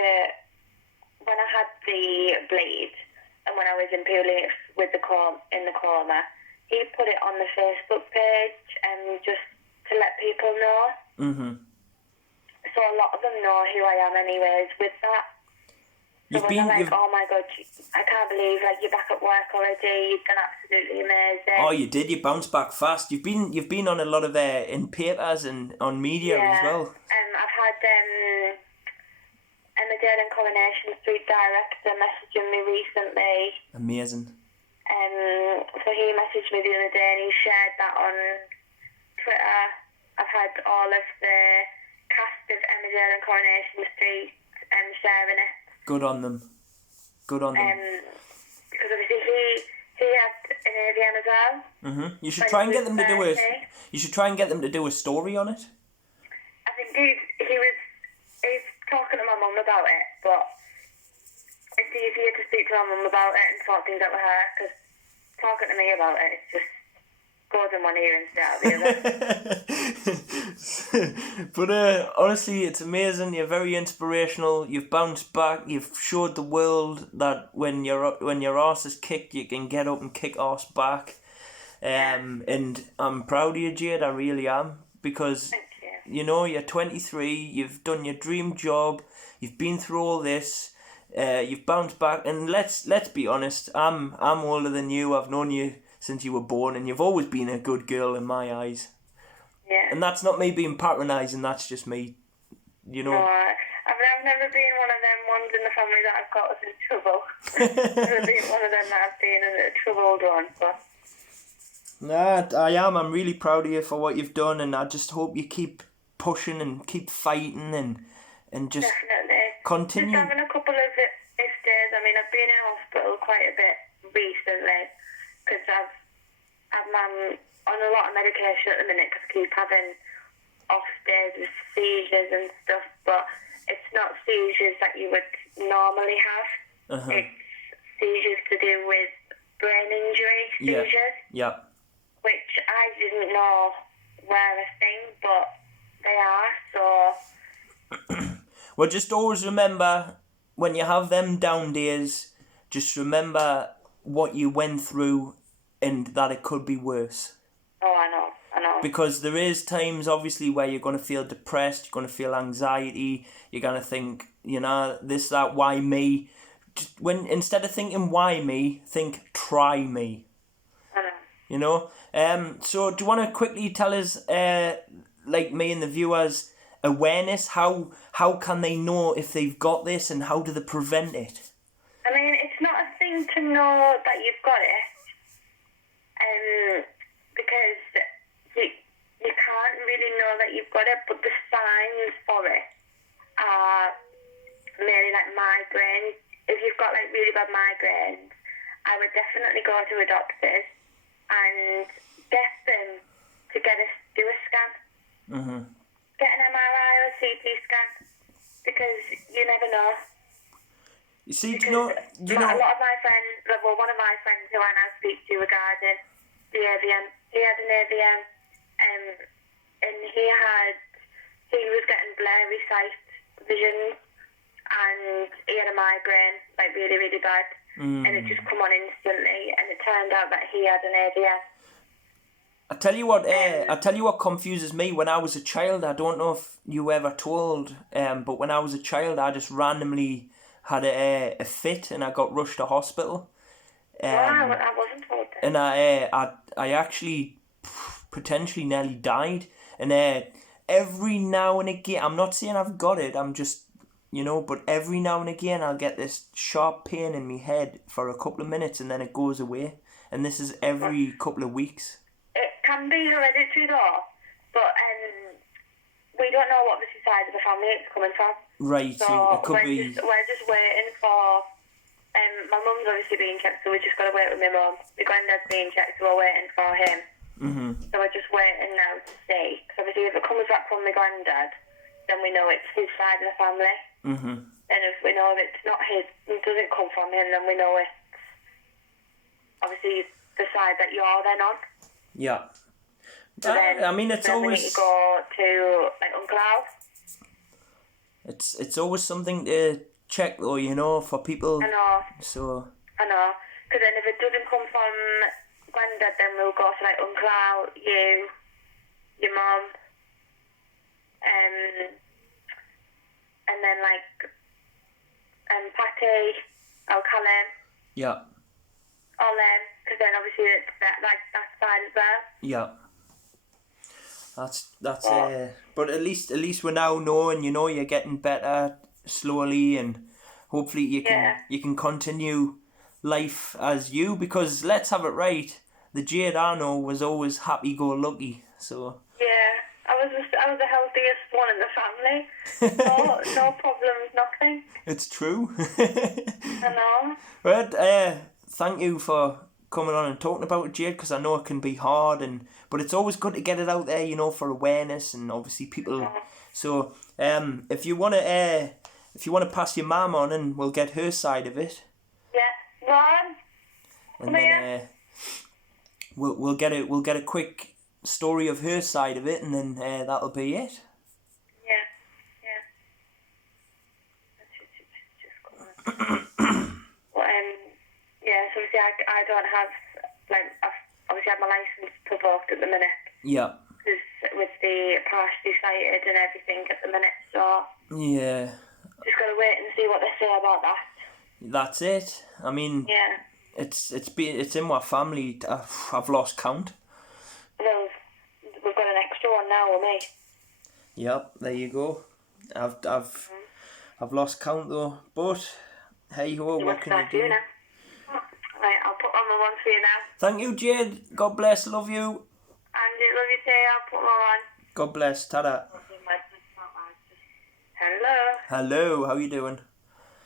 when I had the bleed and when I was in Pulis with in the coma, he put it on the Facebook page just to let people know. Mm-hmm. So a lot of them know who I am anyways with that. So they're like, oh my God, I can't believe like you're back at work already. You've done absolutely amazing. Oh, you did. You bounced back fast. You've been on a lot of in papers and on media as well. I've had Emma Jade and Coronation Street director messaging me recently. Amazing. So he messaged me the other day and he shared that on Twitter. I've had all of the cast of Emma Jade and Coronation Street sharing it. Good on them. Good on them. Because obviously he had an AVM as well. Mhm. You should try and get them to do it. You should try and get them to do a story on it. I think he's talking to my mum about it, but it's easier to speak to my mum about it and sort things out with her, because talking to me about it, it's just goes in one ear and stay out the other. But honestly, it's amazing. You're very inspirational. You've bounced back. You've showed the world that when your arse is kicked, you can get up and kick arse back. And I'm proud of you, Jade. I really am, because Thank you. you know you're 23. You've done your dream job. You've been through all this. You've bounced back, and let's be honest. I'm older than you. I've known you since you were born, and you've always been a good girl in my eyes. Yeah. And that's not me being patronising, that's just me, you know. No, I've never been one of them ones in the family that I've got us in trouble. Never been one of them that I've been a troubled one, but... Nah, I am. I'm really proud of you for what you've done, and I just hope you keep pushing and keep fighting and just definitely continue. Just having a couple of if days. I mean, I've been in hospital quite a bit recently, because I'm on a lot of medication at the minute, because I keep having off days with seizures and stuff, but it's not seizures that you would normally have. Uh-huh. It's seizures to do with brain injury seizures. Yeah. Which I didn't know were a thing, but they are, so... Well, just always remember, when you have them down days, just remember what you went through and that it could be worse. Oh, I know. Because there is times, obviously, where you're going to feel depressed, you're going to feel anxiety, you're going to think, you know, this, that, why me? When instead of thinking why me, think try me. I know. You know? So do you want to quickly tell us, like me and the viewers, awareness? How can they know if they've got this, and how do they prevent it? I mean, it's not a thing to know that you've got it, because you can't really know that you've got it, but the signs for it are mainly like migraines. If you've got like really bad migraines, I would definitely go to a doctor's and get them to do a scan. Mm-hmm. Get an MRI or a CT scan, because you never know. You see, Because a lot of my friends, well, one of my friends who I now speak to regarding the AVM, he had an AVM, and he was getting blurry sight visions, and he had a migraine, like really, really bad, and it just come on instantly, and it turned out that he had an AVM. I tell you what confuses me. When I was a child, I don't know if you ever told, but when I was a child, I just randomly had a fit and I got rushed to hospital. I wasn't told that. And I actually potentially nearly died. And every now and again, I'm not saying I've got it, I'm just, you know, but every now and again I'll get this sharp pain in my head for a couple of minutes and then it goes away. And this is every couple of weeks. It can be hereditary though, but we don't know what the side of the family it's coming from. Right, so it could be... We're just waiting for My mum's obviously being checked, so we just got to wait with my mum. My granddad's being checked, so we're waiting for him. Mm-hmm. So we're just waiting now to see. Because obviously if it comes back from my granddad, then we know it's his side of the family. Mm-hmm. And if we know it's not his, it doesn't come from him, then we know it's obviously the side that you're then on. Yeah. So then, I mean, it's then always... we need to go to like Uncle Al. It's always something to check though, you know, for people. I know. So. I know. Because then if it doesn't come from Granddad, then we'll go to like Uncle Al, you, your mum, and then like Patty, I'll call him. Yeah. All them, because then obviously it's that side as well. Yeah. That's but at least we're now knowing, you know, you're getting better slowly, and hopefully you can continue life as you, because let's have it right, the Jade I know was always happy go lucky, so yeah, I was the healthiest one in the family. No problems, nothing. it's true. I know. But thank you for coming on and talking about it, Jade, because I know it can be hard, but it's always good to get it out there, you know, for awareness, and obviously people. So if you want to pass your mum on, and we'll get her side of it. Yeah, Ron. And then we'll get a quick story of her side of it, and then that'll be it. Yeah. So obviously I don't have, like, I've obviously had my licence revoked at the minute. Yeah. Because with the partially sighted and everything at the minute, so yeah. Just got to wait and see what they say about that. That's it. I mean, yeah. It's in my family. I've lost count. Well, we've got an extra one now with me. Yep, there you go. I've lost count though, but hey ho, what can you do? Now. Right, I'll put on my one for you now. Thank you, Jade. God bless. Love you. And love you too. I'll put my on. God bless. Ta-da. Hello. Hello. How you doing?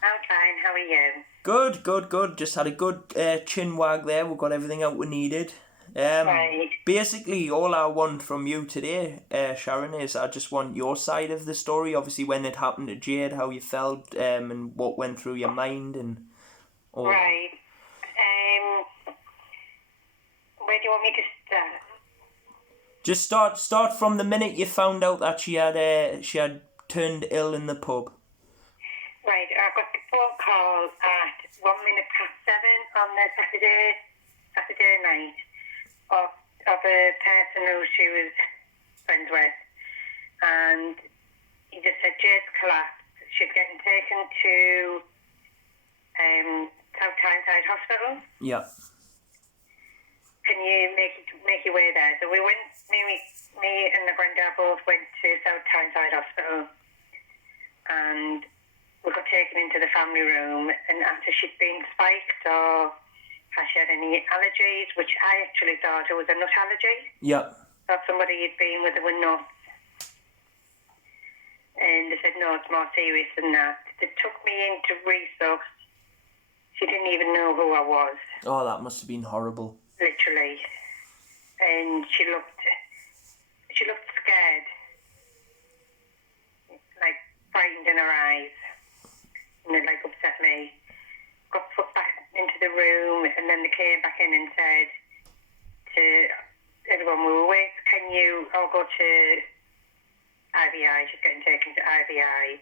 I'm fine. How are you? Good. Just had a good chin wag there. We've got everything out we needed. Right. Basically, all I want from you today, Sharon, is I just want your side of the story. Obviously, when it happened to Jade, how you felt, and what went through your mind, and all. Right. Where do you want me to start? Just start from the minute you found out that she had turned ill in the pub. Right, I got the phone call at 7:01 on the Saturday night of a person who she was friends with, and he just said Jade's collapsed. She's getting taken to South Tyneside Hospital. Yeah. Can you make your way there? So we went. Me and the granddad both went to South Tyneside Hospital, and we got taken into the family room. And after she'd been spiked or has she had any allergies, which I actually thought it was a nut allergy. Yeah. Thought somebody had been with her with nuts. And they said, no, it's more serious than that. They took me into resus. She didn't even know who I was. Oh, that must have been horrible. Literally. And she looked scared. Like, frightened in her eyes. And it, like, upset me. Got put back into the room, and then they came back in and said to everyone, we were waiting, can you all go to IVI? She's getting taken to IVI.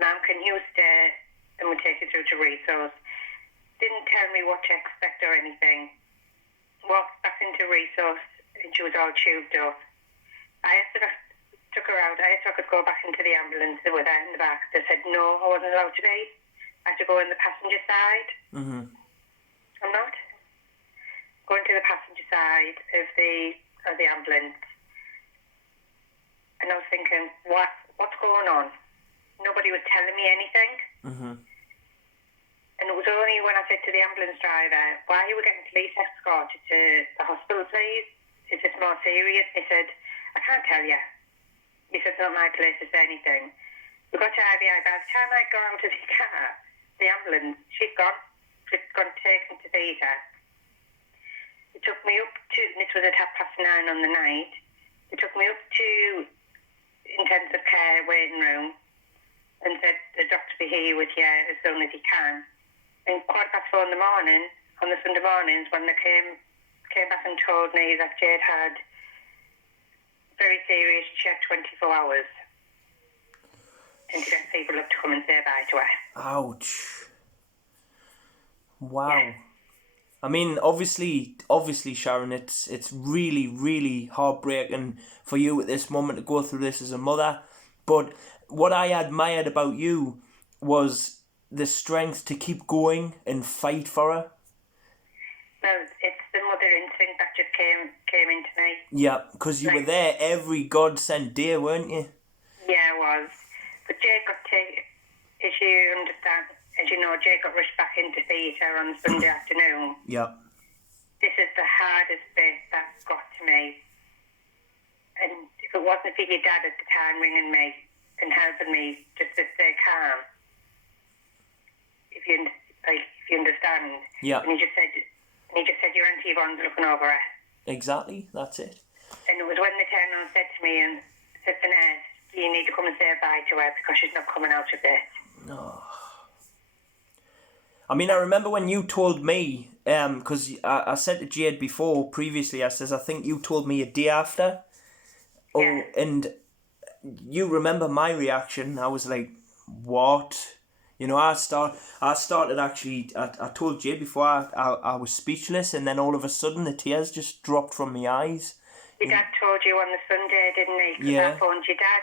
Ma'am, can you stay? And we'll take you through to resource. Didn't tell me what to expect or anything. Walked back into resource, and she was all tubed up. Took her out. I asked if I could go back into the ambulance with her in the back. They said no, I wasn't allowed to be. I had to go in the passenger side. Mm-hmm. I'm not. Going to the passenger side of the ambulance. And I was thinking, what's going on? Nobody was telling me anything. Mm-hmm. And it was only when I said to the ambulance driver, why are we getting police escorted to the hospital, please? Is this more serious? He said, I can't tell you. He said, it's not my place to say anything. We got to IVI. By the time I got out of the car, the ambulance, she'd gone. got taken to theatre. They took me up to, this was at 9:30 on the night, they took me up to intensive care waiting room and said, the doctor will be here with you as soon as he can. And 4:15 in the morning, on the Sunday mornings, when they came back and told me that Jade had very serious, she had 24 hours. And to get people up to come and say bye to her. Ouch. Wow. Yeah. I mean, obviously, Sharon, it's really, really heartbreaking for you at this moment to go through this as a mother. But what I admired about you was the strength to keep going and fight for her. Well, it's the mother instinct that just came into me. Yeah, because you were there every God-sent day, weren't you? Yeah, I was. But Jade got as you understand, as you know, Jade got rushed back into theatre on Sunday afternoon. Yeah. This is the hardest bit that got to me. And if it wasn't for your dad at the time ringing me and helping me just to stay calm, if you understand. Yeah. And he just said your Auntie Yvonne's looking over her. Exactly, that's it. And it was when they turned and said to me and said to the nurse, you need to come and say bye to her because she's not coming out of this. No. I mean, I remember when you told me, because I said to Jade previously, I says, I think you told me a day after. Oh, Yeah. And you remember my reaction. I was like, what? You know, I started actually, I told Jade before, I was speechless, and then all of a sudden the tears just dropped from my eyes. Your dad told you on the Sunday, didn't he? Because Yeah. I phoned your dad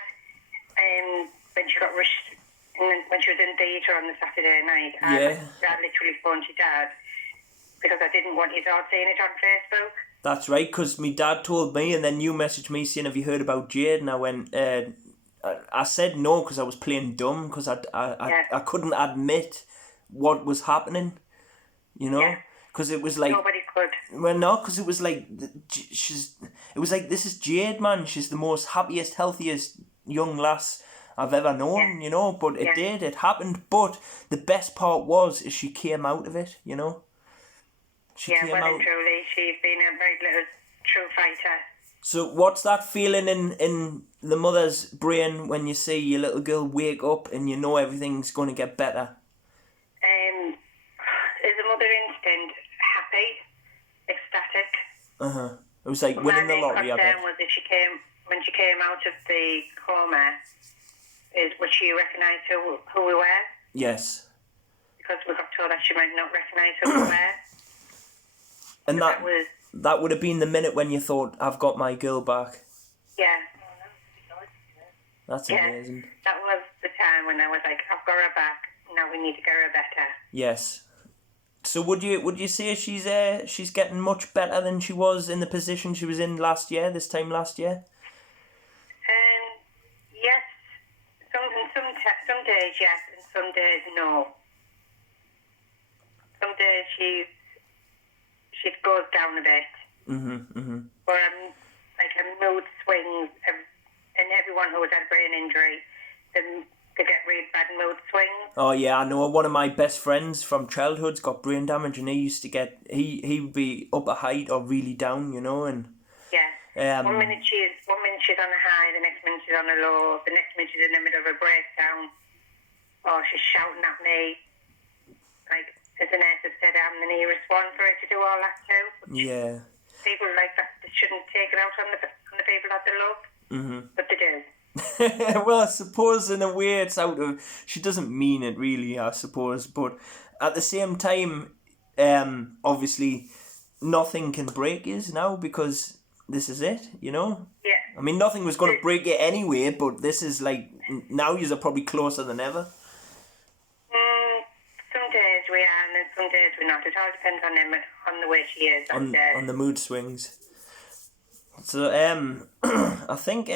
when she got rushed, when she was in theatre on the Saturday night. Yeah. I literally phoned your dad because I didn't want you all seeing it on Facebook. That's right, because my dad told me, and then you messaged me saying, have you heard about Jade? And I went, I said no because I was playing dumb, because I couldn't admit what was happening, you know? Because it was like... Nobody could. Well, no, because it was like, this is Jade, man. She's the most happiest, healthiest young lass I've ever known, you know? But it happened. But the best part is she came out of it, you know? She came well out. and truly, she's been a very little true fighter. So what's that feeling in the mother's brain when you see your little girl wake up and you know everything's going to get better? There's a mother instinct, happy, ecstatic. It was like winning the lottery, I bet. My main concern was when she came out of the coma, would she recognise who we were? Yes. Because we got told that she might not recognise who we were. And that would have been the minute when you thought, I've got my girl back. Yeah. That's amazing. That was the time when I was like, I've got her back, now we need to get her better. Yes. So would you say she's getting much better than she was in the position she was in this time last year? Yes. Some days yes, and some days no. Some days she goes down a bit. Or like her mood swings, and everyone who has had brain injury, they get really bad mood swings. Oh yeah, I know. One of my best friends from childhood's got brain damage, and he used to get he would be up a height or really down, you know, and one minute she's on a high, the next minute she's on a low, the next minute she's in the middle of a breakdown, or she's shouting at me. Like as the nurse has said, I'm the nearest one for her to do all that too. Yeah. People like that, they shouldn't take it out on the people that they love, but they do. Well, I suppose in a way it's out of... She doesn't mean it really, I suppose, but at the same time, obviously, nothing can break us now because this is it, you know? Yeah. I mean, nothing was going to break it anyway, but this is like... Now you're probably closer than ever. Some days we are, and then some days we're not. It all depends on the way she is. On the mood swings. So, I think...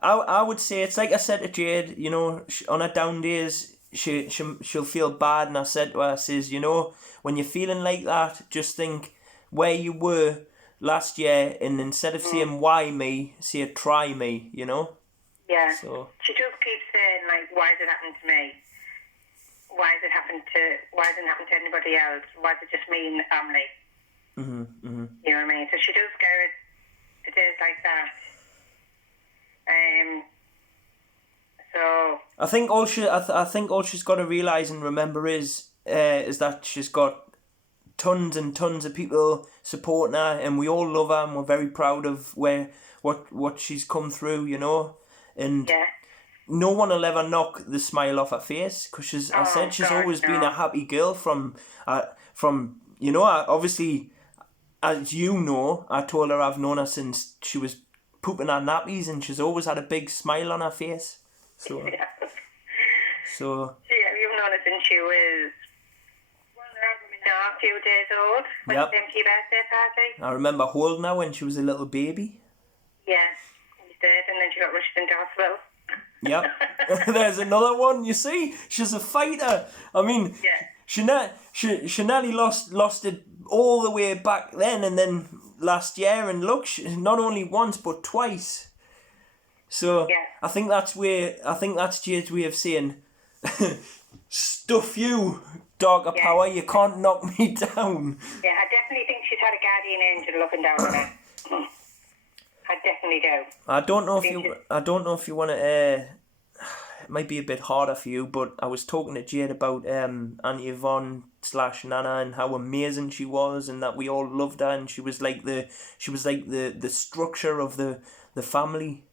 I would say it's like I said to Jade, you know, on her down days, she'll feel bad, and I said to her, I says, you know, when you're feeling like that, just think where you were last year, and instead of saying why me, say try me, you know? Yeah. So she just keeps saying, like, why did it happen to me? why hasn't it happened to anybody else? Why is it just me and the family? You know what I mean? So she does go to days like that. So I think all she's got to realise and remember is that she's got tons and tons of people supporting her, and we all love her, and we're very proud of what she's come through, you know, and no one will ever knock the smile off her face, because she's always been a happy girl from you know, obviously, as you know, I told her I've known her since she was pooping her nappies, and she's always had a big smile on her face. So yeah, you've known her since she was a few days old when she came to your birthday party. I remember holding her when she was a little baby. Yeah, you did, and then she got rushed into hospital. Yep. There's another one, you see? She's a fighter. I mean, she nearly lost it all the way back then, and then last year, and look, not only once but twice. So I think that's Jade's way of saying, stuff you, darker power, you can't knock me down. Yeah, I definitely think she's had a guardian angel looking down on her. I definitely do. I don't know if you want to. It might be a bit harder for you, but I was talking to Jade about Auntie Yvonne / Nana and how amazing she was, and that we all loved her, and she was like the structure of the family.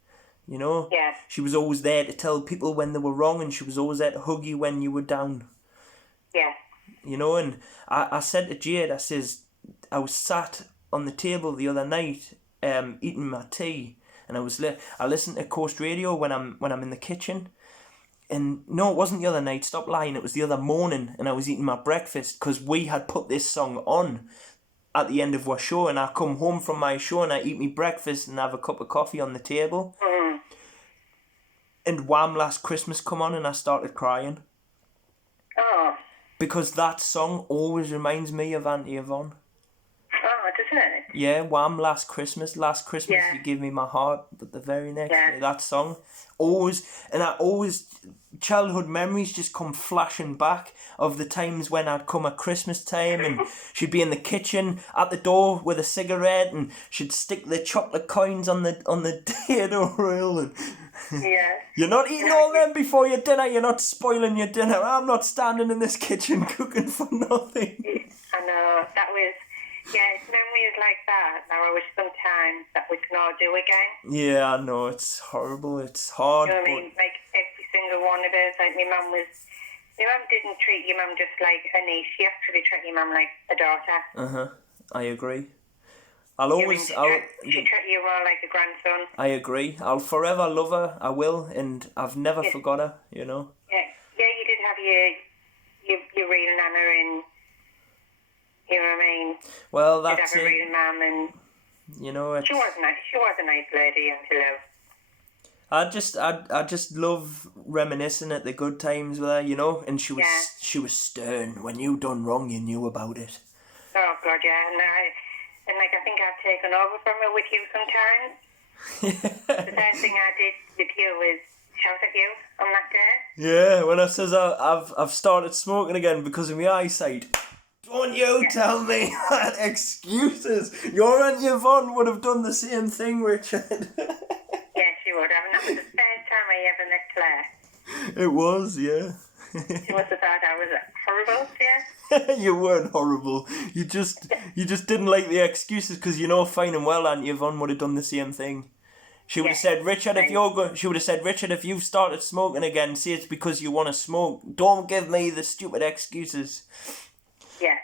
You know? Yeah. She was always there to tell people when they were wrong, and she was always there to hug you when you were down. Yeah. You know, and I said to Jade, I says, I was sat on the table the other night, eating my tea, and I listened to Coast Radio when I'm in the kitchen, and no, it wasn't the other night, stop lying, it was the other morning, and I was eating my breakfast, because we had put this song on at the end of our show, and I come home from my show and I eat my breakfast and have a cup of coffee on the table. And Wham! Last Christmas come on, and I started crying. Oh. Because that song always reminds me of Auntie Yvonne. Oh, doesn't it? Yeah, Wham! Last Christmas you gave me my heart, but the very next day, that song childhood memories just come flashing back of the times when I'd come at Christmas time, and she'd be in the kitchen at the door with a cigarette, and she'd stick the chocolate coins on the dado rail, and you're not eating all them before your dinner, you're not spoiling your dinner, I'm not standing in this kitchen cooking for nothing. I know, that was... Yeah, it's memories like that. Now I wish sometimes that we can all do again. Yeah, I know, it's horrible, it's hard. You know what I mean? Like every single one of us, like my mum didn't treat your mum just like a niece, she actually treated your mum like a daughter. I agree. She treated you more like a grandson. I agree. I'll forever love her, I will, and I've never forgot her, you know. Yeah, you did have your real nana in. You know what I mean? Well, that's it. Have a real mum, and you know, she was nice. She was a nice lady, I just love reminiscing at the good times with her, you know. And she was stern. When you done wrong, you knew about it. Oh God, yeah. And I think I've taken over from her with you sometimes. The first thing I did with you was shout at you on that day. Yeah, when I says I've started smoking again because of my eyesight. Don't you tell me that excuses. Your Aunt Yvonne would have done the same thing, Richard. Yeah, she would have. And that was the first time I ever met Claire. It was, yeah. She must have thought I was horrible, yeah? You weren't horrible. You just didn't like the excuses, because you know fine and well Aunt Yvonne would have done the same thing. She would have said, Richard, if you've started smoking again, say it's because you want to smoke. Don't give me the stupid excuses. Yeah,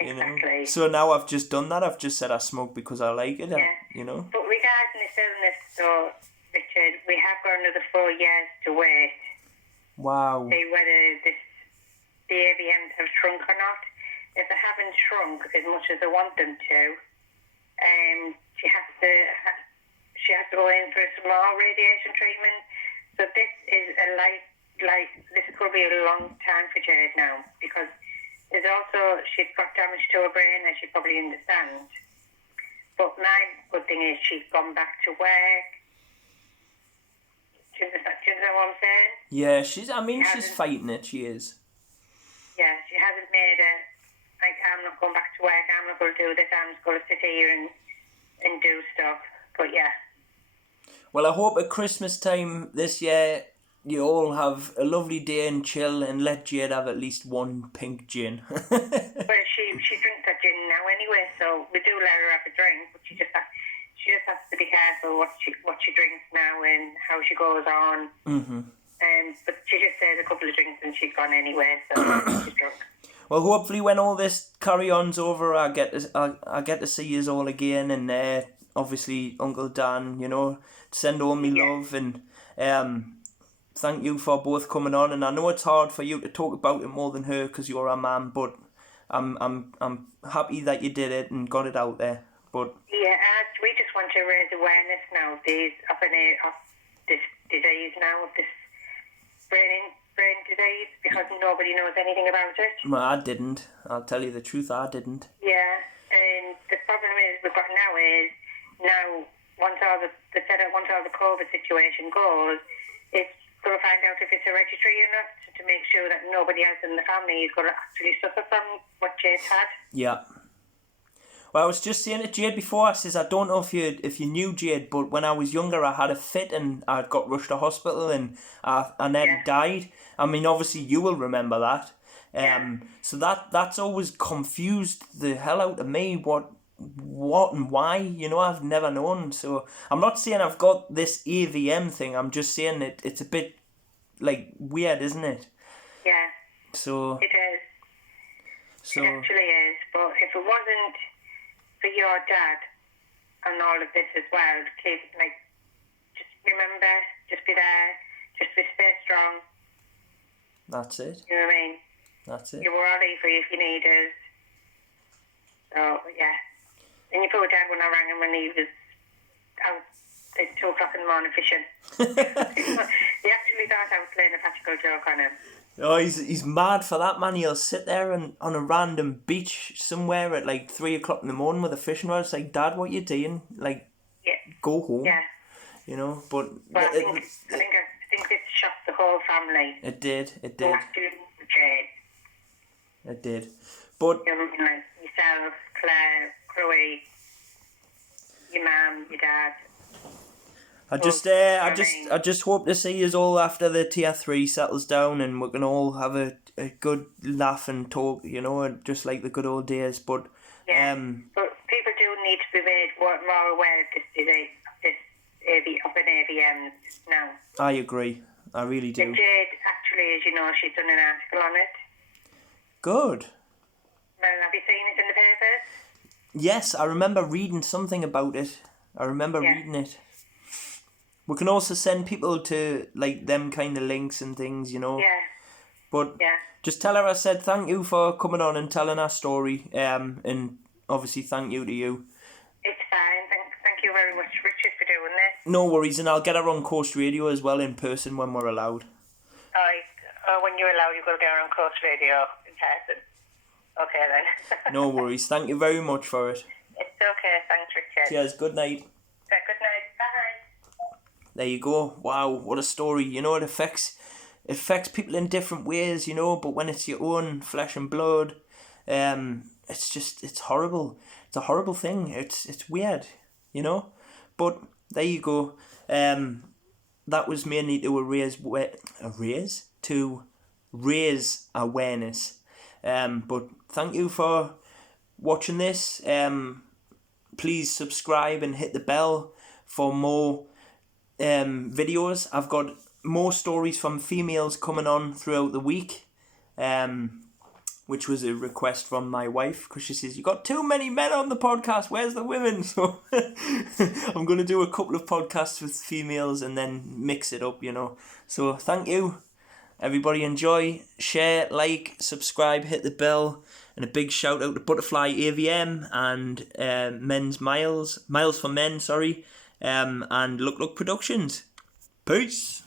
exactly. You know? So now I've just done that. I've just said I smoke because I like it. You know. But regarding this illness, so Richard, we have got another 4 years to wait. Wow. See whether the AVMs have shrunk or not. If they haven't shrunk as much as I want them to, she has to go in for some more radiation treatment. So this is this could be a long time for Jade now, because there's also, she's got damage to her brain, as you probably understand. But my good thing is she's gone back to work. Do you understand what I'm saying? Yeah, she's fighting it, she is. Yeah, she hasn't made a, like, I'm not going back to work, I'm not going to do this, I'm just going to sit here and do stuff. But yeah. Well, I hope at Christmas time this year you all have a lovely day and chill and let Jade have at least one pink gin. Well, she drinks that gin now anyway, so we do let her have a drink, but she just has to be careful what she drinks now and how she goes on. Mm-hmm. But she just says a couple of drinks and she's gone anyway, so she's drunk. Well, hopefully when all this carry-on's over, I get to see yous all again, and obviously Uncle Dan, send all me love, and thank you for both coming on. And I know it's hard for you to talk about it more than her because you're a man, but I'm happy that you did it and got it out there. But yeah, we just want to raise awareness now of this disease now, of this brain disease, because nobody knows anything about it. Well, I didn't. I'll tell you the truth, I didn't. Yeah, and the problem we've got now, once all the COVID situation goes, it's going to find out if it's hereditary or not, to make sure that nobody else in the family is going to actually suffer from what Jade had. Yeah. Well, I was just saying to Jade before, I says, I don't know if you knew Jade, but when I was younger I had a fit and I got rushed to hospital and I nearly died. I mean, obviously you will remember that. So that's always confused the hell out of me, what and why, I've never known. So I'm not saying I've got this AVM thing, I'm just saying it's a bit, like, weird, isn't it? Yeah. So... It is. So, it actually is, but if it wasn't for your dad and all of this as well, just remember, just be there, just stay strong. That's it. You know what I mean? That's it. You were all for you if you need us. So, yeah. And your poor dad, when I rang him when he was out at 2 o'clock in the morning fishing, he actually thought I was playing a practical joke on him. Oh, he's mad for that, man. He'll sit there and on a random beach somewhere at like 3 o'clock in the morning with a fishing rod. It's like, Dad, what you doing? Like, go home. Yeah. But I think this shocked the whole family. It did. It did. But like yourself, Claire, Chloe, your mum, your dad. I just hope to see us all after the tier 3 settles down and we can all have a good laugh and talk, just like the good old days. But but people do need to be made more aware of this disease, of an AVM now. I agree. I really do. And Jade, actually, as you know, she's done an article on it. Good. Well, have you seen it in the papers? Yes, I remember reading something about it. Reading it. We can also send people to, like, them kind of links and things, Yeah. But just tell her I said thank you for coming on and telling our story. And obviously thank you to you. It's fine. Thank you very much, Richard, for doing this. No worries, and I'll get her on Coast Radio as well in person when we're allowed. When you're allowed, you've got to get her on Coast Radio in person. Okay, then. No worries. Thank you very much for it. It's okay. Thanks, Richard. Cheers. Good night. Good night. Bye. There you go. Wow, what a story. It affects people in different ways, but when it's your own flesh and blood, it's horrible. It's a horrible thing. It's weird, But there you go. That was mainly to raise awareness. But thank you for watching this. Please subscribe and hit the bell for more videos. I've got more stories from females coming on throughout the week, which was a request from my wife, because she says, you got too many men on the podcast, where's the women? So I'm going to do a couple of podcasts with females and then mix it up, So thank you. Everybody enjoy, share, like, subscribe, hit the bell, and a big shout out to Butterfly AVM and Miles for Men, and LUKLUKproductions. Peace.